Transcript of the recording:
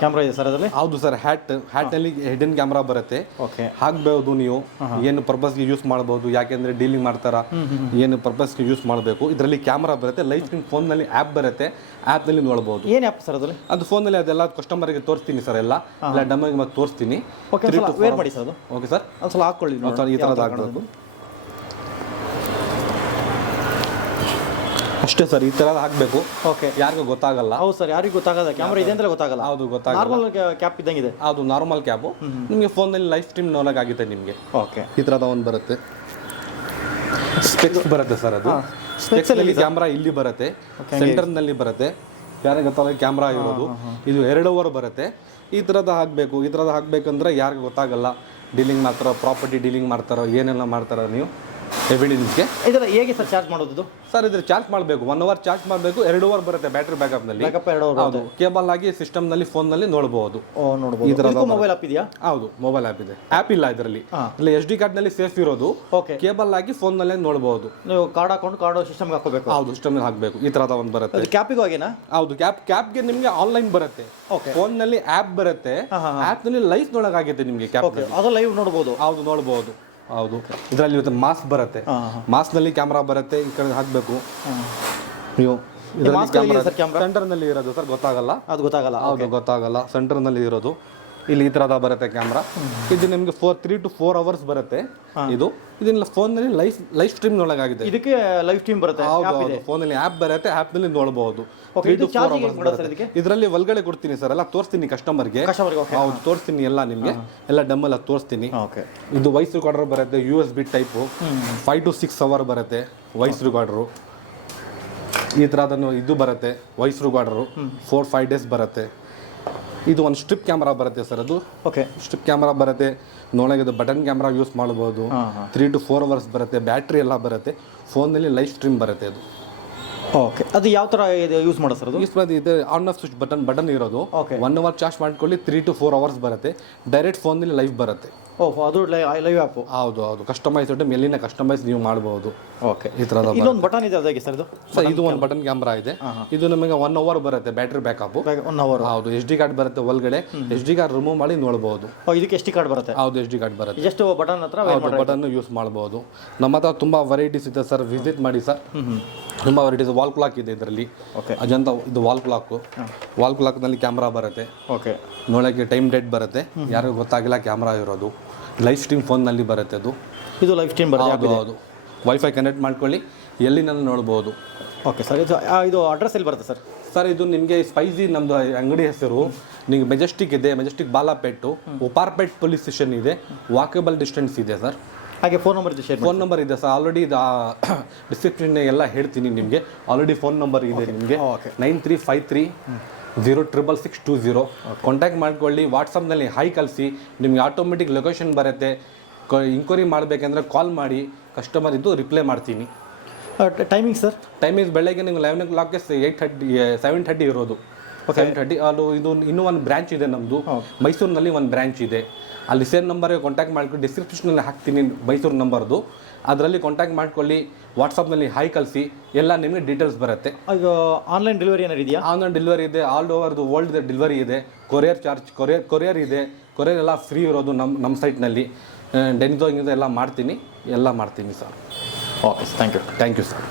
Camera ಇದೆ sir ಅದರಲ್ಲಿ? ಹೌದು ಸರ್, ಹ್ಯಾಟ್ನಲ್ಲಿ ಹಿಡನ್ ಕ್ಯಾಮ್ರಾ ಬರುತ್ತೆ. ಓಕೆ, ಹಾಕ್ಬಹುದು ನೀವು ಏನು ಪರ್ಪಸ್ಗೆ ಯೂಸ್ ಮಾಡಬಹುದು. ಯಾಕೆಂದ್ರೆ ಡೀಲಿಂಗ್ ಮಾಡ್ತಾರ, ಏನು ಪರ್ಪಸ್ಗೆ ಯೂಸ್ ಮಾಡಬೇಕು. ಇದರಲ್ಲಿ ಕ್ಯಾಮ್ರಾ ಬರುತ್ತೆ, ಲೈವ್ ಸ್ಟ್ರೀಮ್ ಫೋನ್ನಲ್ಲಿ ಆ್ಯಪ್ ಬರುತ್ತೆ, ಆ್ಯಪ್ನಲ್ಲಿ ನೋಡ್ಬೋದು. ಏನು ಆ್ಯಪ್ ಸರ್ ಅದರಲ್ಲಿ? ಅದು ಫೋನಲ್ಲಿ ಅದೆಲ್ಲ ಕಸ್ಟಮರ್ಗೆ ತೋರಿಸ್ತೀನಿ ಸರ್, ಎಲ್ಲ ಡೆಮೋಗೆ ಮತ್ತೆ ತೋರಿಸ್ತೀನಿ. ಓಕೆ, ವೇರ್ ಮಾಡಿ ಸರ್ ಅದು. ಓಕೆ ಸರ್, ಒಂದ್ಸಲ ಹಾಕ್ಕೊಳ್ಳಿ, ಈ ಥರದ್ದು ಹಾಕಬೇಕು ಅಷ್ಟೇ ಸರ್. ಈ ಥರದ್ದು ಹಾಕಬೇಕು. ಓಕೆ, ಯಾರಿಗೂ ಗೊತ್ತಾಗಲ್ಲ. ಹೌದು ಸರ್, ಯಾರಿಗೂ ಗೊತ್ತಾಗಲ್ಲ ಕ್ಯಾಮ್ರಾ ಇದೆ ಅಂತ ಗೊತ್ತಾಗಲ್ಲ. ಹೌದು, ಗೊತ್ತಾಗಲ್ಲ. ನಾರ್ಮಲ್ ಕ್ಯಾಪ್ ಇದ್ದಂಗಿದೆ. ಅದು ನಾರ್ಮಲ್ ಕ್ಯಾಬು. ನಿಮಗೆ ಫೋನಲ್ಲಿ ಲೈವ್ ಸ್ಟ್ರೀಮ್ ನೋಡೋಕ್ಕಾಗುತ್ತೆ ನಿಮಗೆ. ಓಕೆ, ಈ ಥರದ ಒಂದು ಬರುತ್ತೆ. ಸ್ಪೆಕ್ಸ್ ಬರುತ್ತೆ ಸರ್, ಅದು ಸ್ಪೆಕ್ಸ್ನಲ್ಲಿ ಕ್ಯಾಮ್ರಾ ಇಲ್ಲಿ ಬರುತ್ತೆ, ಸೆಂಟರ್ನಲ್ಲಿ ಬರುತ್ತೆ. ಯಾರಿಗೆ ಗೊತ್ತಾಗ ಕ್ಯಾಮ್ರಾ ಇರೋದು ಇದು 2 ಓವರ್ ಬರುತ್ತೆ. ಈ ಥರದ್ದು ಹಾಕಬೇಕು. ಈ ಥರದ್ದು ಹಾಕಬೇಕಂದ್ರೆ ಯಾರಿಗೂ ಗೊತ್ತಾಗಲ್ಲ. ಡೀಲಿಂಗ್ ಮಾಡ್ತಾರೋ, ಪ್ರಾಪರ್ಟಿ ಡೀಲಿಂಗ್ ಮಾಡ್ತಾರೋ, ಏನೆಲ್ಲ ಮಾಡ್ತಾರೋ ನೀವು ಎವಿಡೆನ್ಸ್ಗೆ. ಇದೆಲ್ಲ ಹೇಗೆ ಸರ್ ಚಾರ್ಜ್ ಮಾಡೋದು ಸರ್? ಇದ್ರ ಚಾರ್ಜ್ ಮಾಡಬೇಕು, 1 ಅವರ್ ಚಾರ್ಜ್ ಮಾಡಬೇಕು. 2 ಅವರ್ ಬರುತ್ತೆ ಬ್ಯಾಟ್ರಿ ಬ್ಯಾಕಪ್ನಲ್ಲಿ. 2 ಅವರ್. ಹೌದು, ಕೇಬಲ್ ಆಗಿ ಸಿಸ್ಟಮ್ನಲ್ಲಿ ಫೋನ್ನಲ್ಲಿ ನೋಡಬಹುದು. ಈ ಥರದ ಮೊಬೈಲ್ ಆ್ಯಪ್ ಇದೆಯಾ? ಹೌದು, ಮೊಬೈಲ್ ಆ್ಯಪ್ ಇದೆ. ಆ್ಯಪ್ ಇಲ್ಲ ಇದರಲ್ಲಿ. ಇಲ್ಲಿ SD ಕಾರ್ಡ್ನಲ್ಲಿ ಸೇಫ್ ಇರೋದು. ಓಕೆ, ಕೇಬಲ್ ಆಗಿ ಫೋನ್ನಲ್ಲೇ ನೋಡಬಹುದು. ನೀವು ಕಾರ್ಡ್ ಹಾಕೊಂಡು ಕಾರ್ಡ್ ಸಿಸ್ಟಮ್ಗೆ ಹಾಕೋಬೇಕು. ಹೌದು, ಸಿಸ್ಟಮ್ಗೆ ಹಾಕಬೇಕು. ಈ ಥರದ ಒಂದು ಬರುತ್ತೆ. ಕ್ಯಾಪಿಗೂ ಹಾಗೇನಾ? ಹೌದು, ಕ್ಯಾಪ್ಗೆ ನಿಮಗೆ ಆನ್ಲೈನ್ ಬರುತ್ತೆ. ಓಕೆ, ಫೋನ್ನಲ್ಲಿ ಆ್ಯಪ್ ಬರುತ್ತೆ. ಆ್ಯಪ್ನಲ್ಲಿ ಲೈವ್ ನೋಡೋಕ್ಕಾಗುತ್ತೆ ನಿಮಗೆ ಕ್ಯಾಪ್. ಅದು ಲೈವ್ ನೋಡಬಹುದು. ಹೌದು, ನೋಡಬಹುದು. ಹೌದು, ಇದರಲ್ಲಿ ಮಾಸ್ಕ್ ಬರುತ್ತೆ. ಮಾಸ್ಕ್ನಲ್ಲಿ ಕ್ಯಾಮ್ರಾ ಬರುತ್ತೆ. ಈ ಕಡೆ ಹಾಕಬೇಕು ನೀವು. ಸೆಂಟರ್ನಲ್ಲಿ ಇರೋದು ಸರ್, ಗೊತ್ತಾಗಲ್ಲ. ಅದು ಗೊತ್ತಾಗಲ್ಲ. ಹೌದು, ಗೊತ್ತಾಗಲ್ಲ. ಸೆಂಟರ್ನಲ್ಲಿ ಇರೋದು ಇಲ್ಲಿ ಈ ಥರದ ಬರುತ್ತೆ ಕ್ಯಾಮ್ರಾ. ಇದು ನಿಮಗೆ 3 to 4 ಅವರ್ಸ್ ಬರುತ್ತೆ. ಇದನ್ನ ಫೋನ್ನಲ್ಲಿ ಲೈವ್ ಸ್ಟ್ರೀಮ್ ನೋಡೋಕ್ಕಾಗಿದೆ. ಇದಕ್ಕೆ ಲೈವ್ ಸ್ಟ್ರೀಮ್ ಬರುತ್ತೆ. ಹೌದು, ಫೋನಲ್ಲಿ ಆ್ಯಪ್ ಬರುತ್ತೆ, ಆ್ಯಪ್ನಲ್ಲಿ ನೋಡಬಹುದು. 3 to 4 ಅವರ್ಸ್ ಇದರಲ್ಲಿ ಒಳಗಡೆ ಕೊಡ್ತೀನಿ ಸರ್, ಎಲ್ಲ ತೋರಿಸ್ತೀನಿ ಕಸ್ಟಮರ್ಗೆ. ಹೌದು, ತೋರಿಸ್ತೀನಿ ಎಲ್ಲ ನಿಮಗೆ, ಎಲ್ಲ ಡೆಮೋಲ್ಲ ತೋರಿಸ್ತೀನಿ. ಇದು ವಾಯ್ಸ್ ರೆಕಾರ್ಡರ್ ಬರುತ್ತೆ, USB ಟೈಪು. 5 to 6 ಅವರ್ ಬರುತ್ತೆ ವಾಯ್ಸ್ ರೆಕಾರ್ಡರು. ಈ ಥರದನ್ನು ಇದು ಬರುತ್ತೆ ವಾಯ್ಸ್ ರೆಕಾರ್ಡರು. 4-5 ಡೇಸ್ ಬರುತ್ತೆ. ಇದು ಒಂದು ಸ್ಟ್ರಿಪ್ ಕ್ಯಾಮ್ರಾ ಬರುತ್ತೆ ಸರ್. ಅದು ಓಕೆ, ಸ್ಟ್ರಿಪ್ ಕ್ಯಾಮ್ರಾ ಬರುತ್ತೆ. ನೋಡೋದು ಬಟನ್ ಕ್ಯಾಮ್ರಾ ಯೂಸ್ ಮಾಡ್ಬೋದು. 3 to 4 ಅವರ್ಸ್ ಬರುತ್ತೆ. ಬ್ಯಾಟ್ರಿ ಎಲ್ಲ ಬರುತ್ತೆ. ಫೋನಲ್ಲಿ ಲೈವ್ ಸ್ಟ್ರೀಮ್ ಬರುತ್ತೆ ಅದು. ಓಕೆ, ಅದು ಯಾವ ಥರ ಇದು ಯೂಸ್ ಮಾಡೋದು ಸರ್? ಅದು ಯೂಸ್ ಮಾಡಿ ಇದು ಆನ್ ಆಫ್ ಸ್ವಿಚ್ ಬಟನ್ ಇರೋದು. 1 ಅವರ್ ಚಾರ್ಜ್ ಮಾಡ್ಕೊಳ್ಳಿ, 3 to 4 ಅವರ್ಸ್ ಬರುತ್ತೆ. ಡೈರೆಕ್ಟ್ ಫೋನಲ್ಲಿ ಲೈವ್ ಬರುತ್ತೆ. ಅದು ಲೈವ್ ಆ್ಯಪ್. ಹೌದು, ಕಸ್ಟಮೈಸ್ ಮೇಲಿನ ಕಸ್ಟಮೈಸ್ ನೀವು ಮಾಡಬಹುದು. ಓಕೆ, ಈ ಥರದ ಇದೊಂದು ಬಟನ್ ಇದೆ ಅದಾಗೆ ಸರ್? ಇದು ಒಂದು ಬಟನ್ ಕ್ಯಾಮ್ರಾ ಇದೆ. ಇದು ನಮಗೆ 1 ಅವರ್ ಬರುತ್ತೆ ಬ್ಯಾಟ್ರಿ ಬ್ಯಾಕಪ್. 1 ಅವರ್. ಹೌದು, SD ಕಾರ್ಡ್ ಬರುತ್ತೆ ಒಳಗಡೆ. SD ಕಾರ್ಡ್ ರಿಮೂವ್ ಮಾಡಿ ನೋಡಬಹುದು. ಇದಕ್ಕೆ SD ಕಾರ್ಡ್ ಬರುತ್ತೆ? ಹೌದು, SD ಕಾರ್ಡ್ ಬರುತ್ತೆ. ಜಸ್ಟ್ ಬಟನ್ ಹತ್ರ ಬಟನ್ ಯೂಸ್ ಮಾಡಬಹುದು. ನಮ್ಮ ಹತ್ರ ತುಂಬಾ ವೆರೈಟೀಸ್ ಇದೆ ಸರ್, ವಿಸಿಟ್ ಮಾಡಿ ಸರ್. ತುಂಬಾ ವೆರೈಟೀಸ್. ವಾಲ್ ಕ್ಲಾಕ್ ಇದೆ ಇದರಲ್ಲಿ. ಓಕೆ, ಅಜಂತ ಇದು ವಾಲ್ ಕ್ಲಾಕ್ನಲ್ಲಿ ಕ್ಯಾಮ್ರಾ ಬರುತ್ತೆ. ಓಕೆ, ನೋಡೋಕ್ಕೆ ಟೈಮ್ ಡೇಟ್ ಬರುತ್ತೆ. ಯಾರಿಗೂ ಗೊತ್ತಾಗಿಲ್ಲ ಕ್ಯಾಮ್ರಾ ಇರೋದು. ಲೈವ್ ಸ್ಟ್ರೀಮ್ ಫೋನ್ನಲ್ಲಿ ಬರುತ್ತೆ ಅದು. ಇದು ಲೈವ್ ಸ್ಟ್ರೀಮ್ ಬರುತ್ತೆ. ಹೌದು, ವೈಫೈ ಕನೆಕ್ಟ್ ಮಾಡ್ಕೊಳ್ಳಿ, ಎಲ್ಲಿಂದ ನೋಡ್ಬೋದು. ಓಕೆ ಸರ್, ಇದು ಅಡ್ರೆಸ್ ಎಲ್ಲಿ ಬರುತ್ತೆ ಸರ್? ಸರ್, ಇದು ನಿಮಗೆ ಸ್ಪೈಸಿ ನಮ್ಮದು ಅಂಗಡಿ ಹೆಸರು. ನಿಮಗೆ ಮೆಜೆಸ್ಟಿಕ್ ಇದೆ, ಮೆಜೆಸ್ಟಿಕ್ ಬಾಲಾಪೇಟು, ಉಪಾರ್ಪೇಟ್ ಪೊಲೀಸ್ ಸ್ಟೇಷನ್ ಇದೆ. ವಾಕೇಬಲ್ ಡಿಸ್ಟೆನ್ಸ್ ಇದೆ ಸರ್. ಹಾಗೆ ಫೋನ್ ನಂಬರ್ ಇದೆ, ಫೋನ್ ನಂಬರ್ ಇದೆ ಸರ್. ಆಲ್ರೆಡಿ ಡಿಸ್ಕ್ರಿಪ್ಷನ್ ಎಲ್ಲ ಹೇಳ್ತೀನಿ ನಿಮಗೆ. ಆಲ್ರೆಡಿ ಫೋನ್ ನಂಬರ್ ಇದೆ ನಿಮಗೆ. 9353 ಕಾಂಟ್ಯಾಕ್ಟ್ ಮಾಡ್ಕೊಳ್ಳಿ. ವಾಟ್ಸಪ್ನಲ್ಲಿ ಹೈ ಕಳಿಸಿ, ನಿಮಗೆ ಆಟೋಮೆಟಿಕ್ ಲೊಕೇಶನ್ ಬರುತ್ತೆ. ಇಂಕ್ವೈರಿ ಮಾಡಬೇಕಂದ್ರೆ ಕಾಲ್ ಮಾಡಿ, ಕಸ್ಟಮರ್ ಇದ್ದು ರಿಪ್ಲೈ ಮಾಡ್ತೀನಿ. Timing sir? ಟೈಮಿಂಗ್ಸ್ ಬೆಳಗ್ಗೆ ನಿಮ್ಗೆ 11 o'clockಗೆ 7:30 ಇರೋದು. 7:30. ಅದು ಇದು ಇನ್ನೂ ಒಂದು ಬ್ರ್ಯಾಂಚ್ ಇದೆ ನಮ್ಮದು ಮೈಸೂರಿನಲ್ಲಿ. ಒಂದು ಬ್ರ್ಯಾಂಚ್ ಇದೆ ಅಲ್ಲಿ. ಸೇಮ್ ನಂಬರ್ಗೆ ಕಾಂಟ್ಯಾಕ್ಟ್ ಮಾಡ್ಕೊಂಡು ಡಿಸ್ಕ್ರಿಪ್ಷನಲ್ಲಿ ಹಾಕ್ತೀನಿ ಮೈಸೂರು ನಂಬರ್ದು. ಅದರಲ್ಲಿ ಕಾಂಟ್ಯಾಕ್ಟ್ ಮಾಡ್ಕೊಳ್ಳಿ. ವಾಟ್ಸಪ್ನಲ್ಲಿ ಹೈ ಕಳಿಸಿ, ಎಲ್ಲ ನಿಮಗೆ ಡೀಟೇಲ್ಸ್ ಬರುತ್ತೆ. ಈಗ ಆನ್ಲೈನ್ ಡೆಲಿವರಿ ಏನಾರು ಇದೆಯಾ? ಆನ್ಲೈನ್ ಡೆಲಿವರಿ ಇದೆ. All over the world delivery ಇದೆ. ಕೊರಿಯರ್ ಚಾರ್ಜ್ ಕೊರಿಯರ್ ಇದೆ. ಕೊರಿಯರ್ ಎಲ್ಲ ಫ್ರೀ ಇರೋದು ನಮ್ಮ ಸೈಟ್ನಲ್ಲಿ. ಡೆನಿಸೋ ಎಲ್ಲ ಮಾಡ್ತೀನಿ sir. Okay, thank you sir.